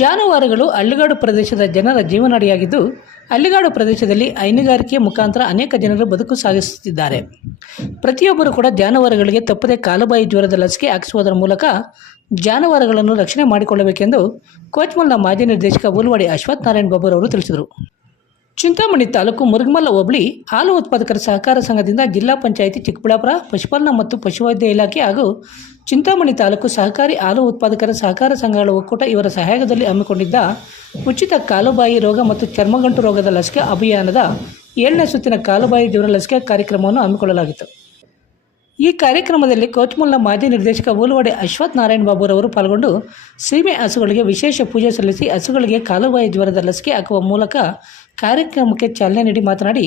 ಜಾನುವಾರುಗಳು ಹಳ್ಳಿಗಾಡು ಪ್ರದೇಶದ ಜನರ ಜೀವನಾಡಿಯಾಗಿದ್ದು, ಹಳ್ಳಿಗಾಡು ಪ್ರದೇಶದಲ್ಲಿ ಹೈನುಗಾರಿಕೆ ಮುಖಾಂತರ ಅನೇಕ ಜನರು ಬದುಕು ಸಾಗಿಸುತ್ತಿದ್ದಾರೆ. ಪ್ರತಿಯೊಬ್ಬರು ಕೂಡ ಜಾನುವಾರುಗಳಿಗೆ ತಪ್ಪದೆ ಕಾಲುಬಾಯಿ ಜ್ವರದ ಲಸಿಕೆ ಹಾಕಿಸುವುದರ ಮೂಲಕ ಜಾನುವಾರುಗಳನ್ನು ರಕ್ಷಣೆ ಮಾಡಿಕೊಳ್ಳಬೇಕೆಂದು ಕೋಚ್ಮಲ್ನ ಮಾಜಿ ನಿರ್ದೇಶಕ ಉಲ್ವಾಡಿ ಅಶ್ವಥ್ ನಾರಾಯಣ್ ಬಾಬುರವರು ತಿಳಿಸಿದರು. ಚಿಂತಾಮಣಿ ತಾಲೂಕು ಮುರುಗಮಲ್ಲ ಹೋಬಳಿ ಹಾಲು ಉತ್ಪಾದಕರ ಸಹಕಾರ ಸಂಘದಿಂದ ಜಿಲ್ಲಾ ಪಂಚಾಯಿತಿ ಚಿಕ್ಕಬಳ್ಳಾಪುರ, ಪಶುಪಾಲನಾ ಮತ್ತು ಪಶುವೈದ್ಯ ಇಲಾಖೆ ಹಾಗೂ ಚಿಂತಾಮಣಿ ತಾಲೂಕು ಸಹಕಾರಿ ಹಾಲು ಉತ್ಪಾದಕರ ಸಹಕಾರ ಸಂಘಗಳ ಒಕ್ಕೂಟ ಇವರ ಸಹಯೋಗದಲ್ಲಿ ಹಮ್ಮಿಕೊಂಡಿದ್ದ ಉಚಿತ ಕಾಲುಬಾಯಿ ರೋಗ ಮತ್ತು ಚರ್ಮಗಂಟು ರೋಗದ ಲಸಿಕೆ ಅಭಿಯಾನದ ಏಳನೇ ಸುತ್ತಿನ ಕಾಲುಬಾಯಿ ಜೀವನ ಲಸಿಕೆ ಕಾರ್ಯಕ್ರಮವನ್ನು ಹಮ್ಮಿಕೊಳ್ಳಲಾಗಿತ್ತು. ಈ ಕಾರ್ಯಕ್ರಮದಲ್ಲಿ ಕೋಚ್ಮಲ್ನ ಮಾಜಿ ನಿರ್ದೇಶಕ ಊಲವಾಡೆ ಅಶ್ವಥ್ ನಾರಾಯಣ್ ಬಾಬುರವರು ಪಾಲ್ಗೊಂಡು ಸೀಮೆ ಹಸುಗಳಿಗೆ ವಿಶೇಷ ಪೂಜೆ ಸಲ್ಲಿಸಿ ಹಸುಗಳಿಗೆ ಕಾಲುಬಾಯಿ ಜ್ವರದ ಲಸಿಕೆ ಹಾಕುವ ಮೂಲಕ ಕಾರ್ಯಕ್ರಮಕ್ಕೆ ಚಾಲನೆ ನೀಡಿ ಮಾತನಾಡಿ,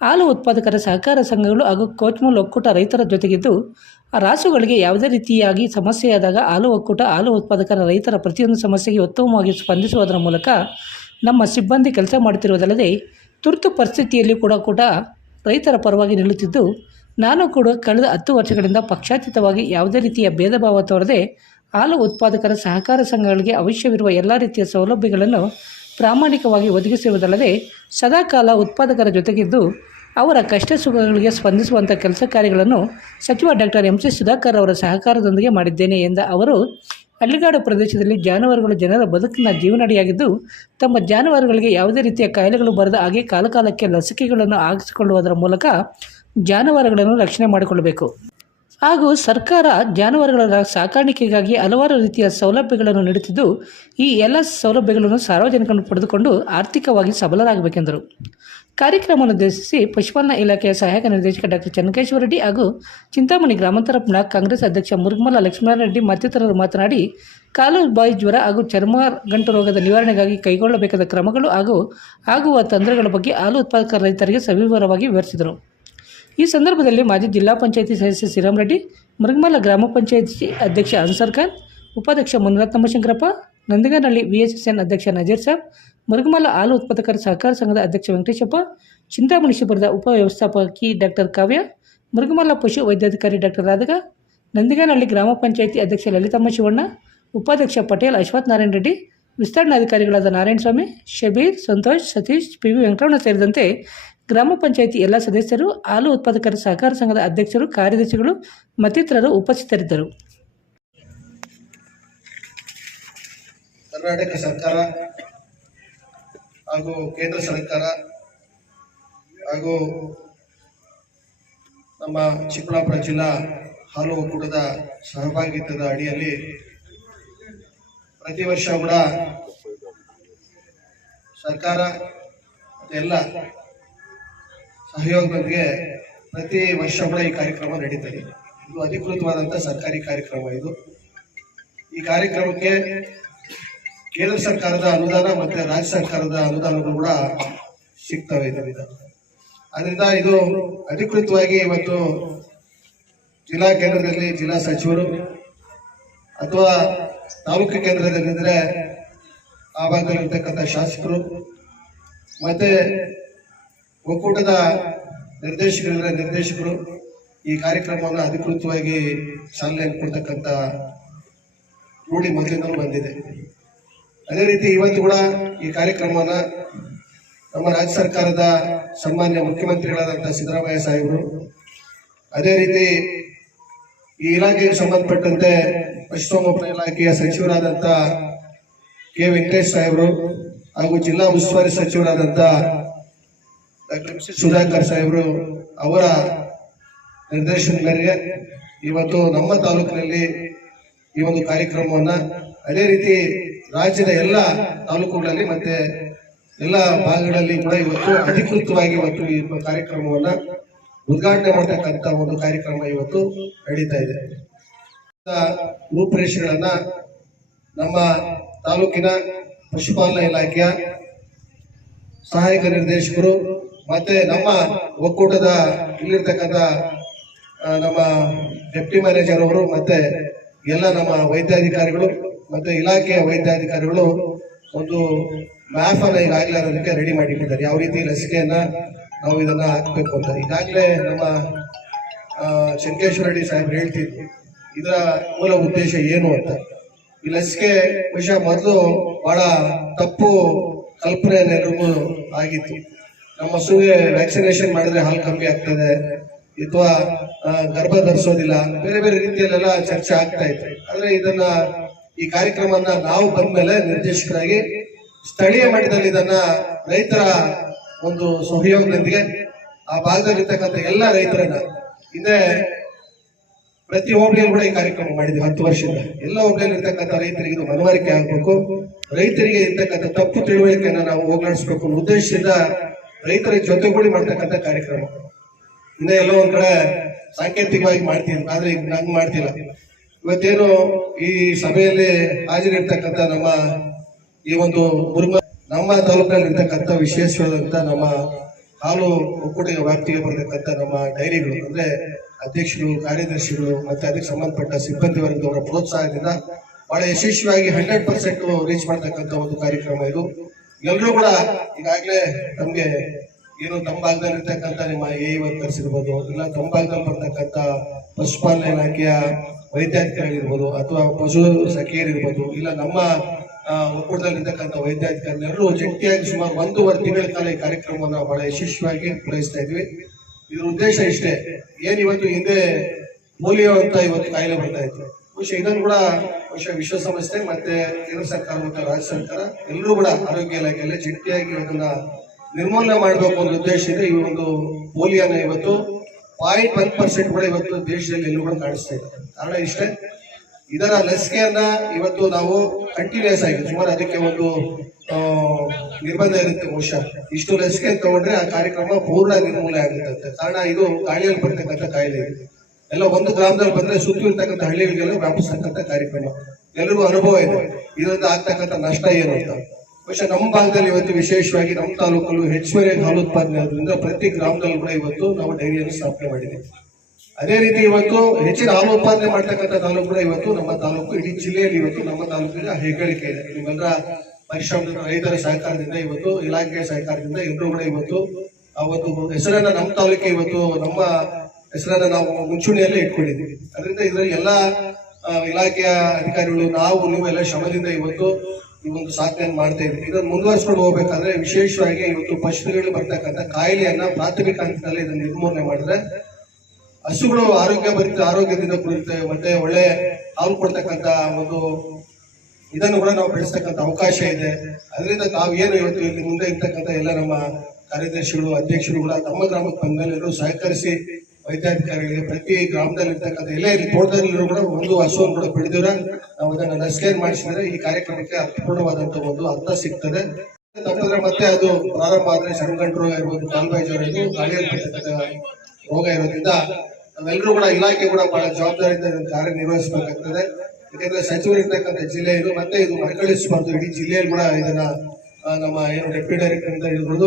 ಹಾಲು ಉತ್ಪಾದಕರ ಸಹಕಾರ ಸಂಘಗಳು ಹಾಗೂ ಕೋಚ್ಮಲ್ ಒಕ್ಕೂಟ ರೈತರ ಜೊತೆಗಿದ್ದು, ರಾಸುಗಳಿಗೆ ಯಾವುದೇ ರೀತಿಯಾಗಿ ಸಮಸ್ಯೆಯಾದಾಗ ಹಾಲು ಒಕ್ಕೂಟ, ಹಾಲು ಉತ್ಪಾದಕರ ರೈತರ ಪ್ರತಿಯೊಂದು ಸಮಸ್ಯೆಗೆ ಉತ್ತಮವಾಗಿ ಸ್ಪಂದಿಸುವುದರ ಮೂಲಕ ನಮ್ಮ ಸಿಬ್ಬಂದಿ ಕೆಲಸ ಮಾಡುತ್ತಿರುವುದಲ್ಲದೆ, ತುರ್ತು ಪರಿಸ್ಥಿತಿಯಲ್ಲಿ ಕೂಡ ಕೂಡ ರೈತರ ಪರವಾಗಿ ನಿಲ್ಲುತ್ತಿದ್ದು ನಾನು ಕೂಡ ಕಳೆದ ಹತ್ತು ವರ್ಷಗಳಿಂದ ಪಕ್ಷಾತೀತವಾಗಿ ಯಾವುದೇ ರೀತಿಯ ಭೇದ ಭಾವ ತೋರದೆ ಹಾಲು ಉತ್ಪಾದಕರ ಸಹಕಾರ ಸಂಘಗಳಿಗೆ ಅವಶ್ಯವಿರುವ ಎಲ್ಲ ರೀತಿಯ ಸೌಲಭ್ಯಗಳನ್ನು ಪ್ರಾಮಾಣಿಕವಾಗಿ ಒದಗಿಸಿರುವುದಲ್ಲದೆ, ಸದಾಕಾಲ ಉತ್ಪಾದಕರ ಜೊತೆಗಿದ್ದು ಅವರ ಕಷ್ಟ ಸುಖಗಳಿಗೆ ಸ್ಪಂದಿಸುವಂಥ ಕೆಲಸ ಕಾರ್ಯಗಳನ್ನು ಸಚಿವ ಡಾಕ್ಟರ್ ಎಂ ಸಿ ಸುಧಾಕರ್ ಅವರ ಸಹಕಾರದೊಂದಿಗೆ ಮಾಡಿದ್ದೇನೆ ಎಂದ ಅವರು ಹಳ್ಳಿಗಾಡು ಪ್ರದೇಶದಲ್ಲಿ ಜಾನುವಾರುಗಳು ಜನರ ಬದುಕಿನ ಜೀವನಡಿಯಾಗಿದ್ದು, ತಮ್ಮ ಜಾನುವಾರುಗಳಿಗೆ ಯಾವುದೇ ರೀತಿಯ ಕಾಯಿಲೆಗಳು ಬರದ ಹಾಗೆ ಕಾಲಕಾಲಕ್ಕೆ ಲಸಿಕೆಗಳನ್ನು ಹಾಕಿಸಿಕೊಳ್ಳುವುದರ ಮೂಲಕ ಜಾನುವಾರುಗಳನ್ನು ರಕ್ಷಣೆ ಮಾಡಿಕೊಳ್ಳಬೇಕು. ಹಾಗೂ ಸರ್ಕಾರ ಜಾನುವಾರುಗಳ ಸಾಕಾಣಿಕೆಗಾಗಿ ಹಲವಾರು ರೀತಿಯ ಸೌಲಭ್ಯಗಳನ್ನು ನೀಡುತ್ತಿದ್ದು, ಈ ಎಲ್ಲ ಸೌಲಭ್ಯಗಳನ್ನು ಸಾರ್ವಜನಿಕರು ಪಡೆದುಕೊಂಡು ಆರ್ಥಿಕವಾಗಿ ಸಬಲರಾಗಬೇಕೆಂದರು. ಕಾರ್ಯಕ್ರಮವನ್ನು ಉದ್ದೇಶಿಸಿ ಪಶುಪಾಲನಾ ಇಲಾಖೆಯ ಸಹಾಯಕ ನಿರ್ದೇಶಕ ಡಾಕ್ಟರ್ ಚನ್ನಕೇಶ್ವರ ರೆಡ್ಡಿ ಹಾಗೂ ಚಿಂತಾಮಣಿ ಗ್ರಾಮಾಂತರ ಬ್ಲಾಕ್ ಕಾಂಗ್ರೆಸ್ ಅಧ್ಯಕ್ಷ ಮುರುಗಮಲ ಲಕ್ಷ್ಮಣ ರೆಡ್ಡಿ ಮತ್ತಿತರರು ಮಾತನಾಡಿ, ಕಾಲು ಬಾಯಿ ಜ್ವರ ಹಾಗೂ ಚರ್ಮ ಗಂಟು ರೋಗದ ನಿವಾರಣೆಗಾಗಿ ಕೈಗೊಳ್ಳಬೇಕಾದ ಕ್ರಮಗಳು ಹಾಗೂ ಆಗುವ ತೊಂದರೆಗಳ ಬಗ್ಗೆ ಹಾಲು ಉತ್ಪಾದಕ ರೈತರಿಗೆ ಸವಿವರವಾಗಿ ವಿವರಿಸಿದರು. ಈ ಸಂದರ್ಭದಲ್ಲಿ ಮಾಜಿ ಜಿಲ್ಲಾ ಪಂಚಾಯತಿ ಸದಸ್ಯ ಶ್ರೀರಾಮ್ ರೆಡ್ಡಿ ಮುರುಗಮಲ ಗ್ರಾಮ ಪಂಚಾಯತಿ ಅಧ್ಯಕ್ಷ ಅನ್ಸರ್ ಖಾನ್ ಉಪಾಧ್ಯಕ್ಷ Muniratnamma Shankarappa Nandiganahalli V S S N ಅಧ್ಯಕ್ಷ ನಜೀರ್ ಸಾಬ್ ಮುರುಗಮಲ ಹಾಲು ಉತ್ಪಾದಕರ ಸಹಕಾರ ಸಂಘದ ಅಧ್ಯಕ್ಷ ವೆಂಕಟೇಶಪ್ಪ ಚಿಂತಾಮಣಿ ಶಿಬಿರದ ಉಪ ವ್ಯವಸ್ಥಾಪಕಿ ಡಾಕ್ಟರ್ ಕಾವ್ಯ ಮುರುಗಮಲ ಪಶು ವೈದ್ಯಾಧಿಕಾರಿ ಡಾಕ್ಟರ್ ರಾಧಗ ನಂದಿಗಾನಹಳ್ಳಿ ಗ್ರಾಮ ಪಂಚಾಯತಿ ಅಧ್ಯಕ್ಷ ಲಲಿತಮ್ಮ ಶಿವಣ್ಣ ಉಪಾಧ್ಯಕ್ಷ ಪಟೇಲ್ ಅಶ್ವಥ್ ನಾರಾಯಣ ರೆಡ್ಡಿ ವಿಸ್ತರಣಾಧಿಕಾರಿಗಳಾದ ನಾರಾಯಣ ಸ್ವಾಮಿ ಶಬೀರ್ ಸಂತೋಷ್ ಸತೀಶ್ ಪಿ ವಿ ವೆಂಕಟರಮಣ ಸೇರಿದಂತೆ ಗ್ರಾಮ ಪಂಚಾಯಿತಿ ಎಲ್ಲ ಸದಸ್ಯರು, ಹಾಲು ಉತ್ಪಾದಕರ ಸಹಕಾರ ಸಂಘದ ಅಧ್ಯಕ್ಷರು, ಕಾರ್ಯದರ್ಶಿಗಳು, ಮತ್ತಿತರರು ಉಪಸ್ಥಿತರಿದ್ದರು. ಕರ್ನಾಟಕ ಸರ್ಕಾರ ಹಾಗೂ ಕೇಂದ್ರ ಸರ್ಕಾರ ಹಾಗೂ ನಮ್ಮ ಚಿಕ್ಕಬಳ್ಳಾಪುರ ಜಿಲ್ಲಾ ಹಾಲು ಒಕ್ಕೂಟದ ಸಹಭಾಗಿತ್ವದ ಅಡಿಯಲ್ಲಿ ಪ್ರತಿ ವರ್ಷ ಕೂಡ ಸರ್ಕಾರ ಎಲ್ಲ ಸಹಯೋಗದೊಂದಿಗೆ ಪ್ರತಿ ವರ್ಷ ಕೂಡ ಈ ಕಾರ್ಯಕ್ರಮ ನಡೀತದೆ ಇದು. ಅಧಿಕೃತವಾದಂಥ ಸರ್ಕಾರಿ ಕಾರ್ಯಕ್ರಮ ಇದು. ಈ ಕಾರ್ಯಕ್ರಮಕ್ಕೆ ಕೇಂದ್ರ ಸರ್ಕಾರದ ಅನುದಾನ ಮತ್ತೆ ರಾಜ್ಯ ಸರ್ಕಾರದ ಅನುದಾನಗಳು ಕೂಡ ಸಿಗ್ತವೆ ಇದರಿಂದ. ಅದರಿಂದ ಇದು ಅಧಿಕೃತವಾಗಿ ಇವತ್ತು ಜಿಲ್ಲಾ ಕೇಂದ್ರದಲ್ಲಿ ಜಿಲ್ಲಾ ಸಚಿವರು ಅಥವಾ ತಾಲೂಕು ಕೇಂದ್ರದಲ್ಲಿದ್ದರೆ ಆ ಭಾಗದಲ್ಲಿರ್ತಕ್ಕಂಥ ಶಾಸಕರು ಮತ್ತೆ ಒಕ್ಕೂಟದ ನಿರ್ದೇಶಕರಿದ್ರೆ ನಿರ್ದೇಶಕರು ಈ ಕಾರ್ಯಕ್ರಮವನ್ನು ಅಧಿಕೃತವಾಗಿ ಚಾಲನೆ ಕೊಡ್ತಕ್ಕಂಥ ರೂಢಿ ಮೊದಲಿಂದಲೂ ಬಂದಿದೆ. ಅದೇ ರೀತಿ ಇವತ್ತು ಕೂಡ ಈ ಕಾರ್ಯಕ್ರಮವನ್ನ ನಮ್ಮ ರಾಜ್ಯ ಸರ್ಕಾರದ ಸನ್ಮಾನ್ಯ ಮುಖ್ಯಮಂತ್ರಿಗಳಾದಂಥ ಸಿದ್ದರಾಮಯ್ಯ ಸಾಹೇಬರು, ಅದೇ ರೀತಿ ಈ ಇಲಾಖೆಗೆ ಸಂಬಂಧಪಟ್ಟಂತೆ ಪಶುಸಂಗೋಪನಾ ಇಲಾಖೆಯ ಸಚಿವರಾದಂಥ ಕೆ ವೆಂಕಟೇಶ್ ಸಾಹೇಬರು ಹಾಗೂ ಜಿಲ್ಲಾ ಉಸ್ತುವಾರಿ ಸಚಿವರಾದಂಥ ಸುಧಾಕರ್ ಸಾಹೇಬರು ಅವರ ನಿರ್ದೇಶನ ಮೇರೆಗೆ ಇವತ್ತು ನಮ್ಮ ತಾಲೂಕಿನಲ್ಲಿ ಈ ಒಂದು ಕಾರ್ಯಕ್ರಮವನ್ನ ಅದೇ ರೀತಿ ರಾಜ್ಯದ ಎಲ್ಲ ತಾಲೂಕುಗಳಲ್ಲಿ ಮತ್ತೆ ಎಲ್ಲ ಭಾಗಗಳಲ್ಲಿ ಕೂಡ ಇವತ್ತು ಅಧಿಕೃತವಾಗಿ ಇವತ್ತು ಈ ಕಾರ್ಯಕ್ರಮವನ್ನ ಉದ್ಘಾಟನೆ ಮಾಡತಕ್ಕಂತ ಒಂದು ಕಾರ್ಯಕ್ರಮ ಇವತ್ತು ನಡೀತಾ ಇದೆ. ರೂಪುರೇಷೆಗಳನ್ನ ನಮ್ಮ ತಾಲೂಕಿನ ಪಶುಪಾಲನಾ ಇಲಾಖೆಯ ಸಹಾಯಕ ನಿರ್ದೇಶಕರು ಮತ್ತೆ ನಮ್ಮ ಒಕ್ಕೂಟದ ಇಲ್ಲಿರ್ತಕ್ಕಂಥ ನಮ್ಮ ಡೆಪ್ಟಿ ಮ್ಯಾನೇಜರ್ ಅವರು ಮತ್ತೆ ಎಲ್ಲ ನಮ್ಮ ವೈದ್ಯಾಧಿಕಾರಿಗಳು ಮತ್ತೆ ಇಲಾಖೆಯ ವೈದ್ಯಾಧಿಕಾರಿಗಳು ಒಂದು ಮ್ಯಾಪ್ ಅನ್ನ ಈಗಾಗಲೇ ಅದಕ್ಕೆ ರೆಡಿ ಮಾಡಿಟ್ಟಿದ್ದಾರೆ. ಯಾವ ರೀತಿ ಲಸಿಕೆಯನ್ನ ನಾವು ಇದನ್ನ ಹಾಕಬೇಕು ಅಂತ. ಈಗಾಗಲೇ ನಮ್ಮ ಶಂಕೇಶ್ವರ ರೆಡ್ಡಿ ಸಾಹೇಬ್ರು ಹೇಳ್ತಿದ್ರು. ಇದರ ಮೂಲ ಉದ್ದೇಶ ಏನು ಅಂತ. ಈ ಲಸಿಕೆ ವಿಷಯ ಮೊದಲು ಬಹಳ ತಪ್ಪು ಕಲ್ಪನೆ ಆಗಿತ್ತು. ನಮ್ಮ ಹಸುಗೆ ವ್ಯಾಕ್ಸಿನೇಷನ್ ಮಾಡಿದ್ರೆ ಹಾಲು ಕಮ್ಮಿ ಆಗ್ತದೆ ಅಥವಾ ಗರ್ಭ ಧರಿಸೋದಿಲ್ಲ. ಬೇರೆ ಬೇರೆ ರೀತಿಯಲ್ಲೆಲ್ಲ ಚರ್ಚೆ ಆಗ್ತಾ ಇತ್ತು. ಆದ್ರೆ ಇದನ್ನ ಈ ಕಾರ್ಯಕ್ರಮನ ನಾವು ಬಂದ್ಮೇಲೆ ನಿರ್ದೇಶಕರಾಗಿ ಸ್ಥಳೀಯ ಮಟ್ಟದಲ್ಲಿ ಇದನ್ನ ರೈತರ ಒಂದು ಸಹಯೋಗದೊಂದಿಗೆ ಆ ಭಾಗದಲ್ಲಿರ್ತಕ್ಕಂಥ ಎಲ್ಲ ರೈತರನ್ನ ಹಿಂದೆ ಪ್ರತಿ ಹೋಬಳಿಯಲ್ಲಿ ಕೂಡ ಈ ಕಾರ್ಯಕ್ರಮ ಮಾಡಿದ್ವಿ ಹತ್ತು ವರ್ಷದಿಂದ. ಎಲ್ಲ ಹೋಬಳಿಯಲ್ಲಿ ಇರ್ತಕ್ಕಂಥ ರೈತರಿಗೆ ಇದು ಮನವರಿಕೆ ಆಗಬೇಕು. ರೈತರಿಗೆ ಇರ್ತಕ್ಕಂಥ ತಪ್ಪು ತಿಳುವಳಿಕೆಯನ್ನ ನಾವು ಹೋಗಲಾಡಿಸ್ಬೇಕು ಅನ್ನೋ ಉದ್ದೇಶದಿಂದ ರೈತರ ಜೊತೆಗೂಡಿ ಮಾಡ್ತಕ್ಕಂಥ ಕಾರ್ಯಕ್ರಮ. ಇನ್ನೇ ಎಲ್ಲೋ ಒಂದ್ ಕಡೆ ಸಾಂಕೇತಿಕವಾಗಿ ಮಾಡ್ತೀನಿ ಆದ್ರೆ ಈಗ ನಂಗೆ ಮಾಡ್ತಿಲ್ಲ. ಇವತ್ತೇನು ಈ ಸಭೆಯಲ್ಲಿ ಹಾಜರಿರ್ತಕ್ಕಂಥ ನಮ್ಮ ಈ ಒಂದು ಮುರುಮ ನಮ್ಮ ತಾಲೂಕಿನಲ್ಲಿ ಇರ್ತಕ್ಕಂಥ ವಿಶೇಷವಾದಂತ ನಮ್ಮ ಹಾಲು ಒಕ್ಕೂಟ ವ್ಯಾಪ್ತಿಗೆ ಬರತಕ್ಕಂಥ ನಮ್ಮ ಡೈರಿಗಳು, ಅಂದ್ರೆ ಅಧ್ಯಕ್ಷರು, ಕಾರ್ಯದರ್ಶಿಗಳು, ಮತ್ತೆ ಅದಕ್ಕೆ ಸಂಬಂಧಪಟ್ಟ ಸಿಬ್ಬಂದಿ ವರ್ಗದವರ ಪ್ರೋತ್ಸಾಹದಿಂದ ಬಹಳ ಯಶಸ್ವಿಯಾಗಿ ಹಂಡ್ರೆಡ್ ಪರ್ಸೆಂಟ್ ರೀಚ್ ಮಾಡ್ತಕ್ಕಂಥ ಒಂದು ಕಾರ್ಯಕ್ರಮ ಇದು. ಎಲ್ಲರೂ ಕೂಡ ಈಗಾಗಲೇ ನಮ್ಗೆ ಏನು ತಮ್ಮ ಭಾಗದಲ್ಲಿ ಇರ್ತಕ್ಕಂಥ ನಿಮ್ಮ ಎ ವರ್ಕರ್ಸ್ ಇಲ್ಲ ತಮ್ಮ ಭಾಗದಲ್ಲಿ ಬರ್ತಕ್ಕಂಥ ಪಶುಪಾಲನೆ ಇಲಾಖೆಯ ವೈದ್ಯಾಧಿಕಾರಿಗಳಿರ್ಬೋದು ಅಥವಾ ಪಶು ಸಖಿಯರಿರ್ಬೋದು ಇಲ್ಲ ನಮ್ಮ ಆ, ಒಕ್ಕೂಟದಲ್ಲಿ ಇರ್ತಕ್ಕಂಥ ಎಲ್ಲರೂ ಜಂಟಿಯಾಗಿ ಸುಮಾರು ಒಂದೂವರೆ ತಿಂಗಳ ಕಾಲ ಈ ಕಾರ್ಯಕ್ರಮವನ್ನು ಬಹಳ ಯಶಸ್ವಿಯಾಗಿ ಪೂರೈಸ್ತಾ ಇದ್ವಿ. ಇದ್ರ ಉದ್ದೇಶ ಇಷ್ಟೇ ಏನು ಇವತ್ತು ಹಿಂದೆ ಪೋಲಿಯೋ ಅಂತ ಇವತ್ತು ಕಾಯಿಲೆ ಬರ್ತಾ ಇತ್ತು. ಬಹುಶಃ ಇದನ್ನು ಕೂಡ ಬಹುಶಃ ವಿಶ್ವಸಂಸ್ಥೆ ಮತ್ತೆ ಕೇಂದ್ರ ಸರ್ಕಾರ ಮತ್ತು ರಾಜ್ಯ ಸರ್ಕಾರ ಎಲ್ಲರೂ ಕೂಡ ಆರೋಗ್ಯ ಇಲಾಖೆಯಲ್ಲಿ ಜಂಟಿಯಾಗಿ ಅದನ್ನ ನಿರ್ಮೂಲನೆ ಮಾಡಬೇಕು ಅನ್ನೋ ಇದೆ. ಈ ಒಂದು ಪೋಲಿಯೋನ ಇವತ್ತು ಪಾಯಿಂಟ್ ಒನ್ ಪರ್ಸೆಂಟ್ ಕೂಡ ಇವತ್ತು ದೇಶದಲ್ಲಿ ಎಲ್ಲೂ ಕೂಡ ಕಾಣಿಸ್ತಾ ಇದೆ ಕಾರಣ ಇಷ್ಟೇ, ಇದರ ಲಸಿಕೆಯನ್ನ ಇವತ್ತು ನಾವು ಕಂಟಿನ್ಯೂಸ್ ಆಗಿ ಸುಮಾರು ಅದಕ್ಕೆ ಒಂದು ನಿರ್ಬಂಧ ಇರುತ್ತೆ ಬಹುಶಃ. ಇಷ್ಟು ಲಸಿಕೆ ತಗೊಂಡ್ರೆ ಆ ಕಾರ್ಯಕ್ರಮ ಪೂರ್ಣ ನಿರ್ಮೂಲನೆ ಆಗುತ್ತಂತೆ. ಕಾರಣ ಇದು ಗಾಳಿಯಲ್ಲಿ ಬರ್ತಕ್ಕಂಥ ಕಾಯಿಲೆ ಇದು. ಎಲ್ಲ ಒಂದು ಗ್ರಾಮದಲ್ಲಿ ಬಂದ್ರೆ ಸುತ್ತು ಇರ್ತಕ್ಕಂಥ ಹಳ್ಳಿಗಳಿಗೆಲ್ಲ ವ್ಯಾಪಿಸ್ತಕ್ಕಂಥ ಕಾರ್ಯಕ್ರಮ. ಎಲ್ಲರಿಗೂ ಅನುಭವ ಇದೆ. ಇದರಿಂದ ಆಗ್ತಕ್ಕಂಥ ನಷ್ಟ ಏನು ಅಂತ. ಬಹುಶಃ ನಮ್ಮ ಭಾಗದಲ್ಲಿ ಇವತ್ತು ವಿಶೇಷವಾಗಿ ನಮ್ಮ ತಾಲೂಕಲ್ಲೂ ಹೆಚ್ಚುವರಿ ಹಾಲು ಉತ್ಪಾದನೆ ಆದ್ರಿಂದ ಪ್ರತಿ ಗ್ರಾಮದಲ್ಲೂ ಕೂಡ ಇವತ್ತು ನಾವು ಡೈರಿಯನ್ನು ಸ್ಥಾಪನೆ ಮಾಡಿದೆ ಅದೇ ರೀತಿ ಇವತ್ತು ಹೆಚ್ಚಿನ ಹಾಲು ಉತ್ಪಾದನೆ ಮಾಡ್ತಕ್ಕಂಥ ತಾಲೂಕು ಕೂಡ ಇವತ್ತು ನಮ್ಮ ತಾಲೂಕು, ಇಡೀ ಜಿಲ್ಲೆಯಲ್ಲಿ ಇವತ್ತು ನಮ್ಮ ತಾಲೂಕಿನ ಹೆಗ್ಗಳಿಕೆ ಇದೆ. ನಿಮ್ಮೆಲ್ಲರ ಪರಿಶ್ರಮ ರೈತರ ಸಹಕಾರದಿಂದ ಇವತ್ತು, ಇಲಾಖೆಯ ಸಹಕಾರದಿಂದ ಎಲ್ಲರೂ ಕೂಡ ಇವತ್ತು ಆ ಒಂದು ಹೆಸರನ್ನ ನಮ್ಮ ತಾಲೂಕಿಗೆ ಇವತ್ತು ನಮ್ಮ ಹೆಸರನ್ನ ನಾವು ಮುಂಚೂಣಿಯಲ್ಲೇ ಇಟ್ಕೊಂಡಿದ್ದೀವಿ. ಅದರಿಂದ ಇದರಲ್ಲಿ ಎಲ್ಲ ಇಲಾಖೆಯ ಅಧಿಕಾರಿಗಳು, ನಾವು ನೀವೆಲ್ಲ ಶ್ರಮದಿಂದ ಇವತ್ತು ಈ ಒಂದು ಸಾಧನೆಯನ್ನು ಮಾಡ್ತಾ ಇದ್ದೀವಿ. ಇದನ್ನು ಮುಂದುವರಿಸ್ಕೊಂಡು ಹೋಗ್ಬೇಕಾದ್ರೆ ವಿಶೇಷವಾಗಿ ಇವತ್ತು ಪಶುಗಳು ಬರ್ತಕ್ಕಂಥ ಕಾಯಿಲೆಯನ್ನ ಪ್ರಾಥಮಿಕ ಹಂತದಲ್ಲಿ ಇದನ್ನು ನಿರ್ಮೂಲನೆ ಮಾಡಿದ್ರೆ ಹಸುಗಳು ಆರೋಗ್ಯ ಭರಿತ ಆರೋಗ್ಯದಿಂದ ಕೂಡಿರ್ತವೆ ಮತ್ತೆ ಒಳ್ಳೆ ಹಾಲು ಕೊಡ್ತಕ್ಕಂತ ಒಂದು ಇದನ್ನು ಕೂಡ ನಾವು ಬೆಳೆಸ್ತಕ್ಕಂಥ ಅವಕಾಶ ಇದೆ. ಅದರಿಂದ ನಾವು ಏನು ಇವತ್ತು ಇಲ್ಲಿ ಮುಂದೆ ಇರ್ತಕ್ಕಂಥ ಎಲ್ಲ ನಮ್ಮ ಕಾರ್ಯದರ್ಶಿಗಳು ಅಧ್ಯಕ್ಷರು ಕೂಡ ತಮ್ಮ ಗ್ರಾಮಕ್ಕೆ ಬಂದ್ಮೇಲೆ ಸಹಕರಿಸಿ ವೈದ್ಯಾಧಿಕಾರಿಗಳಿಗೆ ಪ್ರತಿ ಗ್ರಾಮದಲ್ಲಿರ್ತಕ್ಕಂಥ ಎಲ್ಲ ಇಲ್ಲಿ ತೋಟದಲ್ಲಿರೋ ಕೂಡ ಒಂದು ಹಸುವನ್ನು ಕೂಡ ಬೆಳೆದಿರ ನಾವು ಅದನ್ನು ಲಸಿಕೆಯನ್ನು ಮಾಡಿಸಿದ್ರೆ ಈ ಕಾರ್ಯಕ್ರಮಕ್ಕೆ ಅರ್ಥಪೂರ್ಣವಾದಂಥ ಒಂದು ಅರ್ಥ ಸಿಗ್ತದೆ. ತಪ್ಪಿದ್ರೆ ಮತ್ತೆ ಅದು ಪ್ರಾರಂಭ ಆದ್ರೆ ಸಣ್ಣ ರೋಗ ಇರ್ಬೋದು ಕಾಲ್ಬಾಯಿ ಜ್ವರ ರೋಗ ಇರೋದ್ರಿಂದ ನಾವೆಲ್ಲರೂ ಕೂಡ ಇಲಾಖೆ ಕೂಡ ಬಹಳ ಜವಾಬ್ದಾರಿಯಿಂದ ಕಾರ್ಯನಿರ್ವಹಿಸಬೇಕಾಗ್ತದೆ. ಯಾಕಂದ್ರೆ ಸಚಿವರು ಇರ್ತಕ್ಕಂಥ ಜಿಲ್ಲೆ ಇದು, ಮತ್ತೆ ಇದು ಮರುಕಳಿಸಬಾರ್ದು ಇಡೀ ಜಿಲ್ಲೆಯಲ್ಲಿ ಕೂಡ ಇದನ್ನ ನಮ್ಮ ಏನು ಡೆಪ್ಯೂಟಿ ಡೈರೆಕ್ಟರ್ ಅಂತ ಇರ್ಬೋದು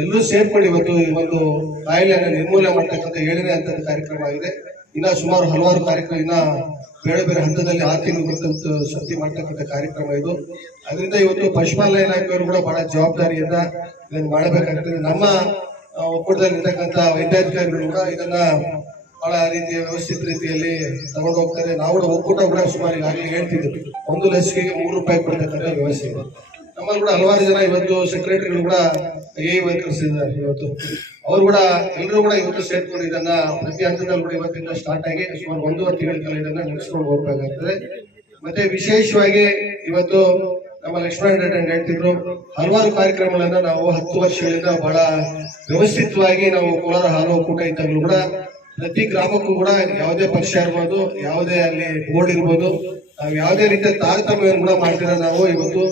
ಎಲ್ಲರೂ ಸೇರ್ಕೊಂಡು ಇವತ್ತು ಈ ಒಂದು ಕಾಯಿಲೆಯನ್ನು ನಿರ್ಮೂಲನೆ ಮಾಡ್ತಕ್ಕಂಥ ಏಳನೇ ಹಂತದ ಕಾರ್ಯಕ್ರಮ ಆಗಿದೆ. ಇನ್ನ ಸುಮಾರು ಹಲವಾರು ಕಾರ್ಯಕ್ರಮ, ಇನ್ನ ಬೇರೆ ಬೇರೆ ಹಂತದಲ್ಲಿ ಆರು ತಿಂಗಳು ಬರ್ತಕ್ಕಂಥ ಸತಿ ಮಾಡ್ತಕ್ಕಂಥ ಕಾರ್ಯಕ್ರಮ ಇದು. ಅದರಿಂದ ಇವತ್ತು ಪಶುಪಾಲನಾ ಇಲಾಖೆಯವರು ಕೂಡ ಬಹಳ ಜವಾಬ್ದಾರಿಯಿಂದ ಇದನ್ನು ಮಾಡಬೇಕಾಗ್ತದೆ. ನಮ್ಮ ಒಕ್ಕೂಟದಲ್ಲಿ ಇರ್ತಕ್ಕಂಥ ವೈದ್ಯಾಧಿಕಾರಿಗಳು ಕೂಡ ಇದನ್ನ ಬಹಳ ರೀತಿಯ ವ್ಯವಸ್ಥಿತ ರೀತಿಯಲ್ಲಿ ತಗೊಂಡು ಹೋಗ್ತಾರೆ. ನಾವು ಒಕ್ಕೂಟ ಕೂಡ ಸುಮಾರು ಈಗಾಗಲೇ ಹೇಳ್ತಿದ್ವಿ. ಒಂದು ಲಸಿಕೆಗೆ ಮೂರು ರೂಪಾಯಿ ಕೊಡ್ತಕ್ಕಂಥ ವ್ಯವಸ್ಥೆ ಇದೆ. ನಮ್ಮಲ್ಲಿ ಕೂಡ ಹಲವಾರು ಜನ ಇವತ್ತು ಸೆಕ್ರೆಟರಿಗಳು ಕೂಡ ಎ ವರ್ಕರ್ಸ್ ಇದ್ದಾರೆ ಇವತ್ತು. ಅವರು ಕೂಡ ಎಲ್ಲರೂ ಕೂಡ ಇವತ್ತು ಸೇರ್ಕೊಂಡು ಇದನ್ನ ಪ್ರತಿ ಹಂತದಲ್ಲಿ ಕೂಡ ಇವತ್ತಿಂದ ಸ್ಟಾರ್ಟ್ ಆಗಿ ಸುಮಾರು ಒಂದೂವರೆ ತಿಂಗಳ ಕಾಲ ಇದನ್ನ ನಡೆಸ್ಕೊಂಡು ಹೋಗ್ಬೇಕಾಗ್ತದೆ. ಮತ್ತೆ ವಿಶೇಷವಾಗಿ ಇವತ್ತು ನಮ್ಮ ಲಕ್ಷ್ಮಣ ಹೇಳ್ತಿದ್ರು, ಹಲವಾರು ಕಾರ್ಯಕ್ರಮಗಳನ್ನ ನಾವು ಹತ್ತು ವರ್ಷಗಳಿಂದ ಬಹಳ ವ್ಯವಸ್ಥಿತವಾಗಿ ನಾವು ಕೋಲಾರ ಹಾಲು ಒಕ್ಕೂಟ ಇದ್ದಾಗಲೂ ಕೂಡ ಪ್ರತಿ ಗ್ರಾಮಕ್ಕೂ ಕೂಡ ಯಾವುದೇ ಪಕ್ಷ ಇರ್ಬೋದು, ಯಾವುದೇ ಅಲ್ಲಿ ಬೋರ್ಡ್ ಇರ್ಬೋದು, ನಾವು ಯಾವುದೇ ರೀತಿಯ ತಾರತಮ್ಯವನ್ನು ಕೂಡ ಮಾಡ್ತೀರ ನಾವು ಇವತ್ತು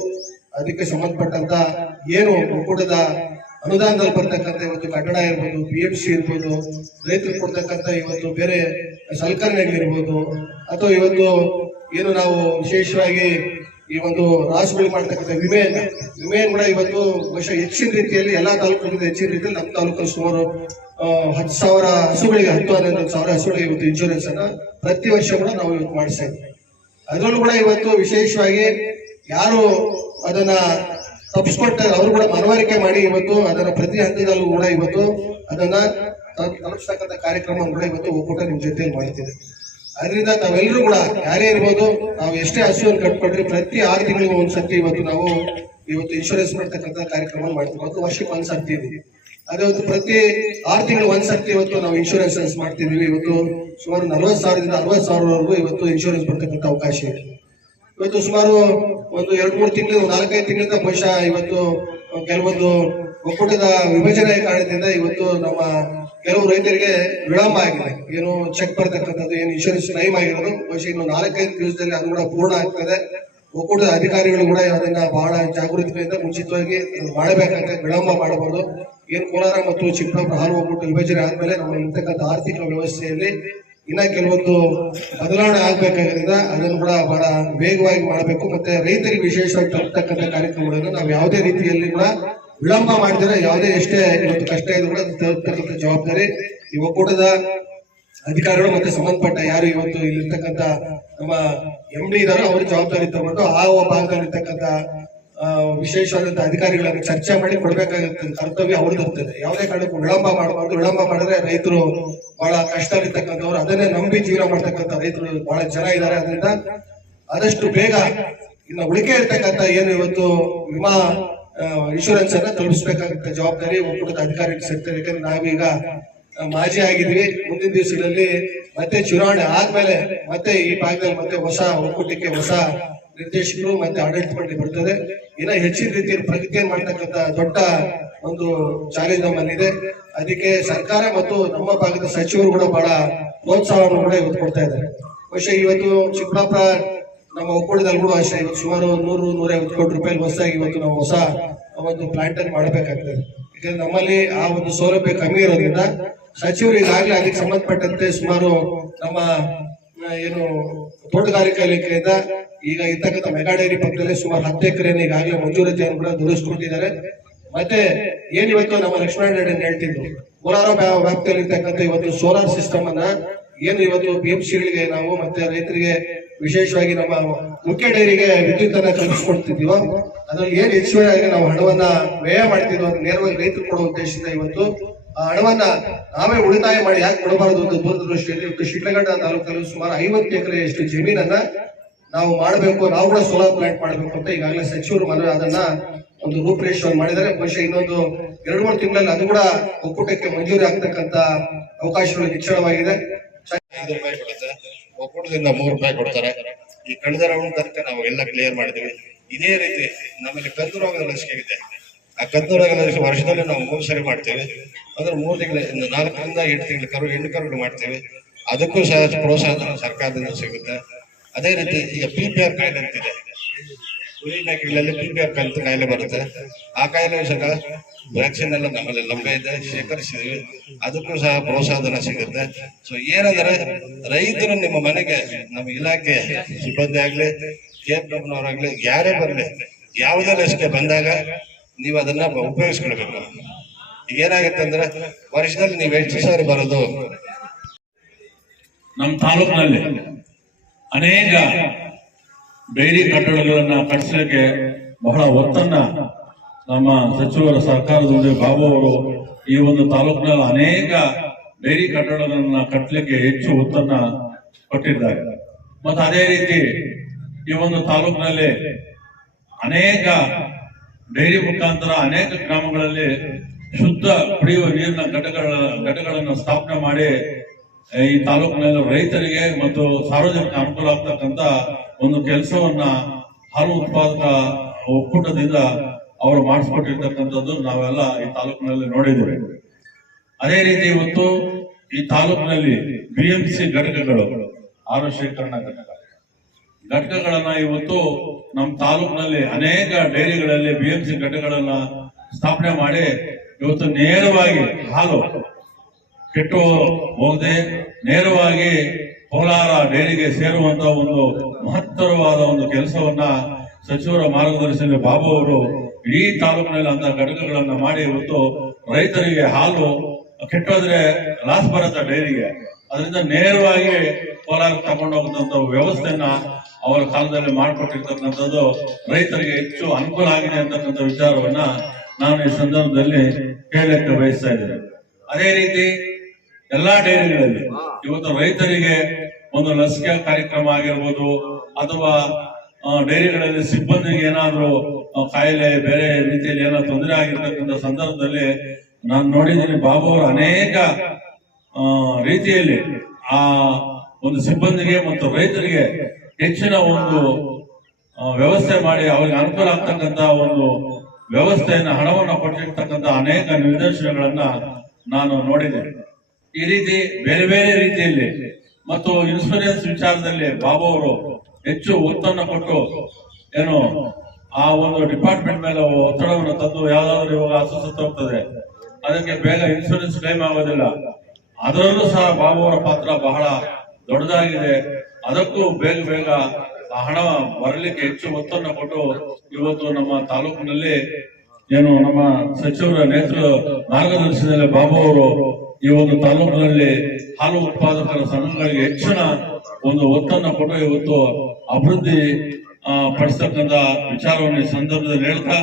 ಅದಕ್ಕೆ ಸಂಬಂಧಪಟ್ಟಂತ ಏನು ಒಕ್ಕೂಟದ ಅನುದಾನದಲ್ಲಿ ಬರ್ತಕ್ಕಂಥ ಇವತ್ತು ಕಟ್ಟಡ ಇರ್ಬೋದು ಪಿ ಎಂ ಸಿ ಇರ್ಬೋದು, ರೈತರು ಕೊಡ್ತಕ್ಕಂಥ ಇವತ್ತು ಬೇರೆ ಸಲಕರಣೆಗಳಿರ್ಬೋದು, ಅಥವಾ ಇವತ್ತು ಏನು ನಾವು ವಿಶೇಷವಾಗಿ ಈ ಒಂದು ರಾಸುಗಳು ಮಾಡ್ತಕ್ಕಂಥ ವಿಮೆ, ವಿಮೆಯನ್ನು ಕೂಡ ಇವತ್ತು ಬಹುಶಃ ಹೆಚ್ಚಿನ ರೀತಿಯಲ್ಲಿ ಎಲ್ಲಾ ತಾಲೂಕುಗಳಿಂದ ಹೆಚ್ಚಿನ ರೀತಿಯಲ್ಲಿ ನಮ್ಮ ತಾಲೂಕಲ್ಲಿ ಸುಮಾರು ಹತ್ತು ಸಾವಿರ ಹಸುಗಳಿಗೆ, ಹತ್ತು ಹನ್ನೊಂದು ಸಾವಿರ ಹಸುಗಳಿಗೆ ಇವತ್ತು ಇನ್ಶೂರೆನ್ಸ್ ಅನ್ನ ಪ್ರತಿ ವರ್ಷ ಕೂಡ ನಾವು ಇವತ್ತು ಮಾಡಿಸ್ತೇವೆ. ಅದರಲ್ಲೂ ಕೂಡ ಇವತ್ತು ವಿಶೇಷವಾಗಿ ಯಾರು ಅದನ್ನ ತಪ್ಪಿಸ್ಕೊಟ್ಟ ಅವರು ಕೂಡ ಮನವರಿಕೆ ಮಾಡಿ ಇವತ್ತು ಅದರ ಪ್ರತಿ ಹಂತದಲ್ಲೂ ಕೂಡ ಇವತ್ತು ಅದನ್ನ ತಲುಪಿಸ್ತಕ್ಕಂಥ ಕಾರ್ಯಕ್ರಮ ಕೂಡ ಇವತ್ತು ಒಕ್ಕೂಟ ನಿಮ್ಮ ಜೊತೆಯಲ್ಲಿ ಮಾಡ್ತಿದೆ. ಅದರಿಂದ ತಾವೆಲ್ಲರೂ ಕೂಡ ಯಾರೇ ಇರ್ಬೋದು ನಾವು ಎಷ್ಟೇ ಹಸುವನ್ನು ಕಟ್ಕೊಟ್ರಿ ಪ್ರತಿ ಆರು ತಿಂಗಳಿಗೆ ಒಂದ್ಸರ್ತಿ ಇವತ್ತು ನಾವು ಇವತ್ತು ಇನ್ಶೂರೆನ್ಸ್ ಮಾಡ್ತಕ್ಕಂಥ ಕಾರ್ಯಕ್ರಮ ಮಾಡ್ತೀವಿ. ಮತ್ತು ವರ್ಷಕ್ಕೆ ಒಂದ್ಸರ್ತಿ ಇದೆ. ಅದೇ ಒಂದು ಪ್ರತಿ ಆರು ತಿಂಗಳು ಒಂದ್ಸರ್ತಿ ಇವತ್ತು ನಾವು ಇನ್ಶೂರೆನ್ಸ್ ಮಾಡ್ತೀವಿ ಇವತ್ತು ಸುಮಾರು ನಲ್ವತ್ತು ಸಾವಿರದಿಂದ ಅರವತ್ತು ಸಾವಿರವರೆಗೂ ಇವತ್ತು ಇನ್ಶೂರೆನ್ಸ್ ಬರ್ತಕ್ಕಂಥ ಅವಕಾಶ ಇದೆ. ಇವತ್ತು ಸುಮಾರು ಒಂದು ಎರಡು ಮೂರು ತಿಂಗಳು, ನಾಲ್ಕೈದು ತಿಂಗಳಿಂದ ಬಹುಶಃ ಇವತ್ತು ಕೆಲವೊಂದು ಒಕ್ಕೂಟದ ವಿಭಜನೆ ಕಾರಣದಿಂದ ಇವತ್ತು ನಮ್ಮ ಕೆಲವು ರೈತರಿಗೆ ವಿಳಂಬ ಆಗಿದೆ. ಏನು ಚೆಕ್ ಬರ್ತಕ್ಕಂಥದ್ದು, ಏನು ಇನ್ಶೂರೆನ್ಸ್ ಕ್ಲೈಮ್ ಆಗಿರೋದು, ಬಹುಶಃ ಇನ್ನು ನಾಲ್ಕೈದು ದಿವಸದಲ್ಲಿ ಅದು ಕೂಡ ಪೂರ್ಣ ಆಗ್ತದೆ. ಒಕ್ಕೂಟದ ಅಧಿಕಾರಿಗಳು ಕೂಡ ಅದನ್ನ ಬಹಳ ಜಾಗೃತಿಯಿಂದ ಮುಂಚಿತವಾಗಿ ಮಾಡಬೇಕಾಗ್ತದೆ ವಿಳಂಬ ಮಾಡಬಹುದು. ಏನು ಕೋಲಾರ ಮತ್ತು ಚಿಕ್ಕಬಳ್ಳಾಪುರ, ಹಾಲು ಒಕ್ಕೂಟ ವಿಭಜನೆ ಆದ್ಮೇಲೆ ನಮ್ಮ ಇರ್ತಕ್ಕಂಥ ಆರ್ಥಿಕ ವ್ಯವಸ್ಥೆಯಲ್ಲಿ ಇನ್ನ ಕೆಲವೊಂದು ಬದಲಾವಣೆ ಆಗ್ಬೇಕಾಗಿರೋದ್ರಿಂದ ಅದನ್ನು ಕೂಡ ಬಹಳ ವೇಗವಾಗಿ ಮಾಡಬೇಕು. ಮತ್ತೆ ರೈತರಿಗೆ ವಿಶೇಷವಾಗಿ ತಲುಪತಕ್ಕಂಥ ಕಾರ್ಯಕ್ರಮಗಳನ್ನು ನಾವು ಯಾವುದೇ ರೀತಿಯಲ್ಲಿ ಕೂಡ ವಿಳಂಬ ಮಾಡಿದರೆ ಯಾವುದೇ ಎಷ್ಟೇ ಇವತ್ತು ಕಷ್ಟ ಇದ್ರು ಕೂಡ ತಲುಪತಕ್ಕಂಥ ಜವಾಬ್ದಾರಿ ಈ ಒಕ್ಕೂಟದ ಅಧಿಕಾರಿಗಳು ಮತ್ತೆ ಸಂಬಂಧಪಟ್ಟ ಯಾರು ಇವತ್ತು ಇಲ್ಲಿರ್ತಕ್ಕಂಥ ನಮ್ಮ ಎಂ ಡಿ ಇದಾರೋ ಅವರು ಜವಾಬ್ದಾರಿ ತಗೊಂಡು ಆ ಭಾಗದಲ್ಲಿರ್ತಕ್ಕಂಥ ವಿಶೇಷವಾದಂತಹ ಅಧಿಕಾರಿಗಳನ್ನು ಚರ್ಚೆ ಮಾಡಿ ಕೊಡ್ಬೇಕಾಗುತ್ತೆ ಕರ್ತವ್ಯ ಅವ್ರದ್ದಿರ್ತದೆ ಯಾವುದೇ ಕಾರಣಕ್ಕೂ ವಿಳಂಬ ಮಾಡಬಾರ್ದು. ವಿಳಂಬ ಮಾಡಿದ್ರೆ ರೈತರು ಬಹಳ ಕಷ್ಟ ಇರ್ತಕ್ಕಂಥವ್ರು. ಅದನ್ನೇ ನಂಬಿ ಜೀವನ ಮಾಡ್ತಕ್ಕಂಥ ರೈತರು ಬಹಳ ಜನ ಇದ್ದಾರೆ. ಅದರಿಂದ ಆದಷ್ಟು ಬೇಗ ಇನ್ನು ಉಳಿಕೆ ಇರ್ತಕ್ಕಂಥ ಏನು ಇವತ್ತು ವಿಮಾ ಇನ್ಶೂರೆನ್ಸ್ ಅನ್ನ ತಲುಪಿಸಬೇಕಾದಂತ ಜವಾಬ್ದಾರಿ ಒಕ್ಕೂಟದ ಅಧಿಕಾರಿ ಸಿಗ್ತದೆ ಯಾಕಂದ್ರೆ ನಾವೀಗ ಮಾಜಿ ಆಗಿದ್ವಿ. ಮುಂದಿನ ದಿವಸಗಳಲ್ಲಿ ಮತ್ತೆ ಚುನಾವಣೆ ಆದ್ಮೇಲೆ ಮತ್ತೆ ಈ ಭಾಗದಲ್ಲಿ ಮತ್ತೆ ಹೊಸ ಒಕ್ಕೂಟಕ್ಕೆ ಹೊಸ ನಿರ್ದೇಶಕರು ಮತ್ತೆ ಆಡಳಿತ ಮಂಡಳಿ ಬರ್ತದೆ. ಇನ್ನ ಹೆಚ್ಚಿನ ರೀತಿಯಲ್ಲಿ ಪ್ರಗತಿಯನ್ನು ಮಾಡತಕ್ಕಂತ ದೊಡ್ಡ ಒಂದು ಚಾಲೆಂಜ್ ನಮ್ಮಲ್ಲಿದೆ. ಅದಕ್ಕೆ ಸರ್ಕಾರ ಮತ್ತು ನಮ್ಮ ಭಾಗದ ಸಚಿವರು ಕೂಡ ಬಹಳ ಪ್ರೋತ್ಸಾಹವನ್ನು ಕೂಡ ಇವತ್ತು ಕೊಡ್ತಾ ಇದ್ದಾರೆ. ಬಹುಶಃ ಇವತ್ತು ಚಿಕ್ಕಪ್ಪ ನಮ್ಮ ಒಕ್ಕೂಟದಲ್ಲಿ ಕೂಡ ಅಷ್ಟೇ, ಇವತ್ತು ಸುಮಾರು ನೂರು, ನೂರೈವತ್ತು ಕೋಟಿ ರೂಪಾಯಿ ಹೊಸದಾಗಿ ಇವತ್ತು ನಾವು ಹೊಸ ಒಂದು ಪ್ಲಾಂಟ್ ಅನ್ನು ಮಾಡಬೇಕಾಗ್ತದೆ. ಯಾಕಂದ್ರೆ ನಮ್ಮಲ್ಲಿ ಆ ಒಂದು ಸೌಲಭ್ಯ ಕಮ್ಮಿ ಇರೋದ್ರಿಂದ ಸಚಿವರು ಈಗಾಗಲೇ ಅದಕ್ಕೆ ಸಂಬಂಧಪಟ್ಟಂತೆ ಸುಮಾರು ನಮ್ಮ ಏನು, ತೋಟಗಾರಿಕಾ ಇಲಾಖೆಯಿಂದ ಈಗ ಇರ್ತಕ್ಕಂಥ ಮೆಗಾಡೇರಿ ಪಕ್ಕದಲ್ಲಿ ಸುಮಾರು ಹತ್ತು ಎಕರೆಯನ್ನು ಈಗಾಗಲೇ ಮಂಜೂರತಿಯನ್ನು ಕೂಡ ದುರಸ್ಕೊಟ್ಟಿದ್ದಾರೆ ಮತ್ತೆ ಏನಿವತ್ತು ನಮ್ಮ ಲಕ್ಷ್ಮಣ ರೆಡ್ಡಿ ಹೇಳ್ತಿದ್ರು? ಕೋಲಾರ ವ್ಯಾ- ವ್ಯಾಪ್ತಿಯಲ್ಲಿ ಇರ್ತಕ್ಕಂಥ ಇವತ್ತು ಸೋಲಾರ್ ಸಿಸ್ಟಮ್ ಅನ್ನ ಏನು ಇವತ್ತು ಪಿ ಎಂ ಸಿಗಳಿಗೆ ನಾವು ಮತ್ತೆ ರೈತರಿಗೆ ವಿಶೇಷವಾಗಿ ನಮ್ಮ ಮುಖ್ಯ ಡೈರಿಗೆ ವಿದ್ಯುತ್ ಅನ್ನ ಕಲ್ಪಿಸ್ಕೊಡ್ತಿದ್ವಿ ಅದ್ರಲ್ಲಿ ಏನ್ ಹೆಚ್ಚುವರಿಯಾಗಿ ನಾವು ಹಣವನ್ನ ವ್ಯಯ ಮಾಡ್ತಿದ್ವೋ ನೇರವಾಗಿ ರೈತರು ಕೊಡೋ ಉದ್ದೇಶದಿಂದ ಇವತ್ತು ಆ ಹಣವನ್ನ ನಾವೇ ಉಳಿತಾಯ ಮಾಡಿ ಯಾಕೆ ಕೊಡಬಾರದು ಅಂತ ದೂರದೃಷ್ಟಿಯಲ್ಲಿ ಇವತ್ತು ಶಿಡ್ಲಘಟ್ಟ ತಾಲೂಕಲ್ಲಿ ಸುಮಾರು ಐವತ್ತು ಎಕರೆಯಷ್ಟು ಜಮೀನನ್ನ ನಾವು ಮಾಡಬೇಕು, ನಾವು ಕೂಡ ಸೋಲಾರ್ ಪ್ಲಾಂಟ್ ಮಾಡಬೇಕು ಅಂತ ಈಗಾಗಲೇ ಸಚಿವರು ಮನವಿ, ಅದನ್ನ ಒಂದು ರೂಪರೇಷವನ್ನು ಮಾಡಿದರೆ ಬಹುಶಃ ಇನ್ನೊಂದು ಎರಡು ಮೂರು ತಿಂಗಳಲ್ಲಿ ಅದು ಕೂಡ ಒಕ್ಕೂಟಕ್ಕೆ ಮಂಜೂರಿ ಆಗ್ತಕ್ಕಂತ ಅವಕಾಶಗಳು ಹೆಚ್ಚಳವಾಗಿದೆ ಒಕ್ಕೂಟದಿಂದ ಮೂರು ರೂಪಾಯಿ ಕೊಡ್ತಾರೆ. ಈ ಕಳೆದ ರೌಂಡ್ ತನಕ ನಾವು ಎಲ್ಲ ಕ್ಲಿಯರ್ ಮಾಡಿದ್ವಿ ಇದೇ ರೀತಿ ನಮಗೆ ಕಂದು ರೋಗದ ಲಸಿಕೆ ಇದೆ. ಆ ಕಂದು ರೋಗದ ಲಸಿಕೆ ವರ್ಷದಲ್ಲಿ ನಾವು ಮೂರು ಸರಿ ಮಾಡ್ತೇವೆ. ಅಂದ್ರೆ ಮೂರು ತಿಂಗಳ ನಾಲ್ಕರಿಂದ ಎಂಟು ತಿಂಗಳ ಕರು ಹೆಣ್ಣು ಕರುಗಳು ಮಾಡ್ತೇವೆ. ಅದಕ್ಕೂ ಸಹ ಪ್ರೋತ್ಸಾಹ ಸರ್ಕಾರದಿಂದ ಸಿಗುತ್ತೆ. ಅದೇ ರೀತಿ ಈಗ ಪಿ ಪಿ ಆರ್ ಕಾಯಿಲೆ ಅಂತಿದೆ. ಕುರಿ ಮೇಕೆಗಳಲ್ಲಿ ಪಿ ಪಿ ಆರ್ ಕಾಯಿಲೆ ಕಾಯಿಲೆ ಬರುತ್ತೆ. ಆ ಕಾಯಿಲೆ ಸಹ ವ್ಯಾಕ್ಸಿನ್ ಎಲ್ಲ ನಮ್ಮಲ್ಲಿ ಲಭ್ಯ ಇದೆ, ಶೇಖರಿಸಿದೀವಿ. ಅದಕ್ಕೂ ಸಹ ಪ್ರೋತ್ಸಾಹನ ಸಿಗುತ್ತೆ. ಸೊ ಏನಂದ್ರೆ ರೈತರು ನಿಮ್ಮ ಮನೆಗೆ, ನಮ್ಮ ಇಲಾಖೆ, ಸಿಬ್ಬಂದಿ ಆಗ್ಲಿ ಕೆಎಫ್ನವರಾಗ್ಲಿ ಯಾರೇ ಬರಲಿ, ಯಾವುದೇ ಲಸಿಕೆ ಬಂದಾಗ ನೀವು ಅದನ್ನ ಉಪಯೋಗಿಸ್ಕೊಳ್ಬೇಕು. ಈಗ ಏನಾಗುತ್ತೆ ಅಂದ್ರೆ ವರ್ಷದಲ್ಲಿ ನೀವು ಎಷ್ಟು ಸಾರಿ ಬರೋದು. ನಮ್ಮ ತಾಲೂಕಿನಲ್ಲಿ ಅನೇಕ ಡೈರಿ ಕಟ್ಟಡಗಳನ್ನ ಕಟ್ಟಿಸಲಿಕ್ಕೆ ಬಹಳ ಒತ್ತನ್ನ ನಮ್ಮ ಸಚಿವರ ಸರ್ಕಾರದೊಂದಿಗೆ ಬಾಬು ಅವರು ಈ ಒಂದು ತಾಲೂಕಿನಲ್ಲಿ ಅನೇಕ ಡೈರಿ ಕಟ್ಟಡಗಳನ್ನ ಕಟ್ಟಲಿಕ್ಕೆ ಹೆಚ್ಚು ಒತ್ತನ್ನ ಕೊಟ್ಟಿದ್ದಾರೆ. ಮತ್ತೆ ಅದೇ ರೀತಿ ಈ ಒಂದು ತಾಲೂಕಿನಲ್ಲಿ ಅನೇಕ ಡೈರಿ ಮುಖಾಂತರ ಅನೇಕ ಗ್ರಾಮಗಳಲ್ಲಿ ಶುದ್ಧ ಕುಡಿಯುವ ನೀರಿನ ಘಟಕಗಳ ಘಟಕಗಳನ್ನು ಸ್ಥಾಪನೆ ಮಾಡಿ ಈ ತಾಲೂಕಿನಲ್ಲಿ ರೈತರಿಗೆ ಮತ್ತು ಸಾರ್ವಜನಿಕ ಅನುಕೂಲ ಆಗ್ತಕ್ಕಂತ ಒಂದು ಕೆಲಸವನ್ನ ಹಾಲು ಉತ್ಪಾದಕ ಒಕ್ಕೂಟದಿಂದ ಅವರು ಮಾಡಿಸ್ಕೊಟ್ಟಿರ್ತಕ್ಕಂಥದ್ದು ನಾವೆಲ್ಲ ಈ ತಾಲೂಕಿನಲ್ಲಿ ನೋಡಿದ್ದೇವೆ. ಅದೇ ರೀತಿ ಇವತ್ತು ಈ ತಾಲೂಕಿನಲ್ಲಿ ಬಿಎಂಸಿ ಘಟಕಗಳು ಹಾಲು ಘಟಕ. ಘಟಕಗಳನ್ನ ಇವತ್ತು ನಮ್ಮ ತಾಲೂಕಿನಲ್ಲಿ ಅನೇಕ ಡೈರಿಗಳಲ್ಲಿ ಬಿಎಂಸಿ ಘಟಕಗಳನ್ನ ಸ್ಥಾಪನೆ ಮಾಡಿ ಇವತ್ತು ನೇರವಾಗಿ ಹಾಲು ಕೆಟ್ಟು ಹೋಗದೆ ನೇರವಾಗಿ ಕೋಲಾರ ಡೈರಿಗೆ ಸೇರುವಂತ ಒಂದು ಮಹತ್ತರವಾದ ಒಂದು ಕೆಲಸವನ್ನ ಸಚಿವರ ಮಾರ್ಗದರ್ಶನ ಬಾಬು ಅವರು ಇಡೀ ತಾಲೂಕಿನಲ್ಲಿ ಅಂತ ಘಟಕಗಳನ್ನ ಮಾಡಿ ಇವತ್ತು ರೈತರಿಗೆ ಹಾಲು ಕೆಟ್ಟೋದ್ರೆ ಲಾಸ್ ಬರುತ್ತೆ ಡೈರಿಗೆ. ಅದರಿಂದ ನೇರವಾಗಿ ಕೋಲಾರ ತಗೊಂಡು ಹೋಗುವಂತ ವ್ಯವಸ್ಥೆಯನ್ನ ಅವರ ಕಾಲದಲ್ಲಿ ಮಾಡಿಕೊಟ್ಟಿರ್ತಕ್ಕಂಥದ್ದು ರೈತರಿಗೆ ಹೆಚ್ಚು ಅನುಕೂಲ ಆಗಿದೆ ಅಂತಕ್ಕಂಥ ವಿಚಾರವನ್ನ ನಾನು ಈ ಸಂದರ್ಭದಲ್ಲಿ ಹೇಳಕ್ಕೆ ಬಯಸ್ತಾ ಇದ್ದೇನೆ. ಅದೇ ರೀತಿ ಎಲ್ಲಾ ಡೈರಿಗಳಲ್ಲಿ. ಇವತ್ತು ರೈತರಿಗೆ ಒಂದು ಲಸಿಕೆ ಕಾರ್ಯಕ್ರಮ ಆಗಿರ್ಬೋದು, ಅಥವಾ ಡೈರಿಗಳಲ್ಲಿ ಸಿಬ್ಬಂದಿಗೆ ಏನಾದ್ರೂ ಕಾಯಿಲೆ ಬೇರೆ ರೀತಿಯಲ್ಲಿ ಏನೋ ತೊಂದರೆ ಆಗಿರ್ತಕ್ಕಂಥ ಸಂದರ್ಭದಲ್ಲಿ ನಾನು ನೋಡಿದ್ದೀನಿ ಬಾಬು ಅವರು ಅನೇಕ ರೀತಿಯಲ್ಲಿ ಆ ಒಂದು ಸಿಬ್ಬಂದಿಗೆ ಮತ್ತು ರೈತರಿಗೆ ಹೆಚ್ಚಿನ ಒಂದು ವ್ಯವಸ್ಥೆ ಮಾಡಿ ಅವರಿಗೆ ಅನುಕೂಲ ಆಗ್ತಕ್ಕಂತ ಒಂದು ವ್ಯವಸ್ಥೆಯನ್ನು, ಹಣವನ್ನು ಕೊಟ್ಟಿರ್ತಕ್ಕಂಥ ಅನೇಕ ನಿದರ್ಶನಗಳನ್ನ ನಾನು ನೋಡಿದ್ದೇನೆ. ಈ ರೀತಿ ಬೇರೆ ಬೇರೆ ರೀತಿಯಲ್ಲಿ ಮತ್ತು ಇನ್ಸೂರೆನ್ಸ್ ವಿಚಾರದಲ್ಲಿ ಬಾಬು ಅವರು ಹೆಚ್ಚು ಒತ್ತನ್ನು ಕೊಟ್ಟು ಏನು ಆ ಒಂದು ಡಿಪಾರ್ಟ್ಮೆಂಟ್ ಮೇಲೆ ಒತ್ತಡವನ್ನು ತಂದು ಯಾವ್ದಾದ್ರು ಇವಾಗ ಅಸ್ವಸ್ಥ ಹೋಗ್ತದೆ ಅದಕ್ಕೆ ಬೇಗ ಇನ್ಸೂರೆನ್ಸ್ ಕ್ಲೈಮ್ ಆಗೋದಿಲ್ಲ. ಅದರಲ್ಲೂ ಸಹ ಬಾಬು ಅವರ ಪಾತ್ರ ಬಹಳ ದೊಡ್ಡದಾಗಿದೆ. ಅದಕ್ಕೂ ಬೇಗ ಬೇಗ ಆ ಹಣ ಬರಲಿಕ್ಕೆ ಹೆಚ್ಚು ಒತ್ತನ್ನು ಕೊಟ್ಟು ಇವತ್ತು ನಮ್ಮ ತಾಲೂಕಿನಲ್ಲಿ ಏನು ನಮ್ಮ ಸಚಿವರ ನೇತೃ ಮಾರ್ಗದರ್ಶನದಲ್ಲಿ ಬಾಬು ಅವರು ಈ ಒಂದು ತಾಲೂಕಿನಲ್ಲಿ ಹಾಲು ಉತ್ಪಾದಕರ ಸಂಘಗಳಿಗೆ ಹೆಚ್ಚಿನ ಒಂದು ಒತ್ತನ್ನು ಕೊಟ್ಟು ಇವತ್ತು ಅಭಿವೃದ್ಧಿ ಪಡಿಸ್ತಕ್ಕಂಥ ವಿಚಾರವನ್ನು ಈ ಸಂದರ್ಭದಲ್ಲಿ ಹೇಳ್ತಾ